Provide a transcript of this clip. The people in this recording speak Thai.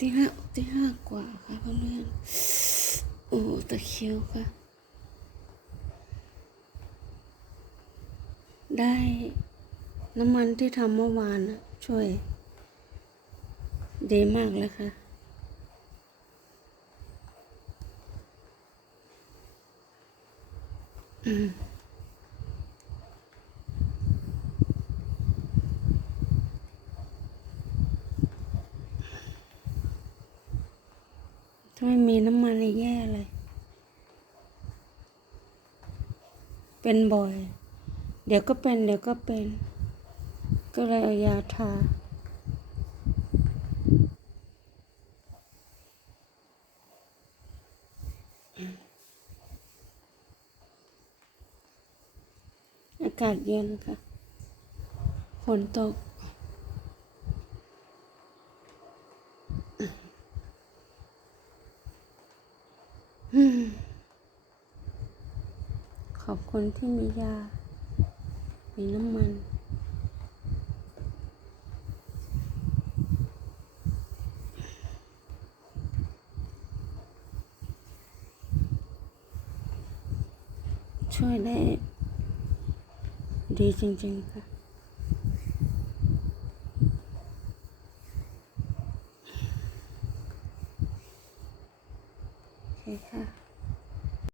ตีห้ากว่าค่ะเพื่อนๆโอ้ตะคริวค่ะได้น้ำมันที่ทำเมื่อวานช่วยดีมากเลยค่ะถ้าไม่มีน้ำมันนี่แย่เลยเป็นบ่อยเดี๋ยวก็เป็นก็เลยเอายาทาอากาศเย็นค่ะฝนตกขอบคุณที่มียามีน้ำมันช่วยได้ดีจริงๆค่ะโอเคค่ะ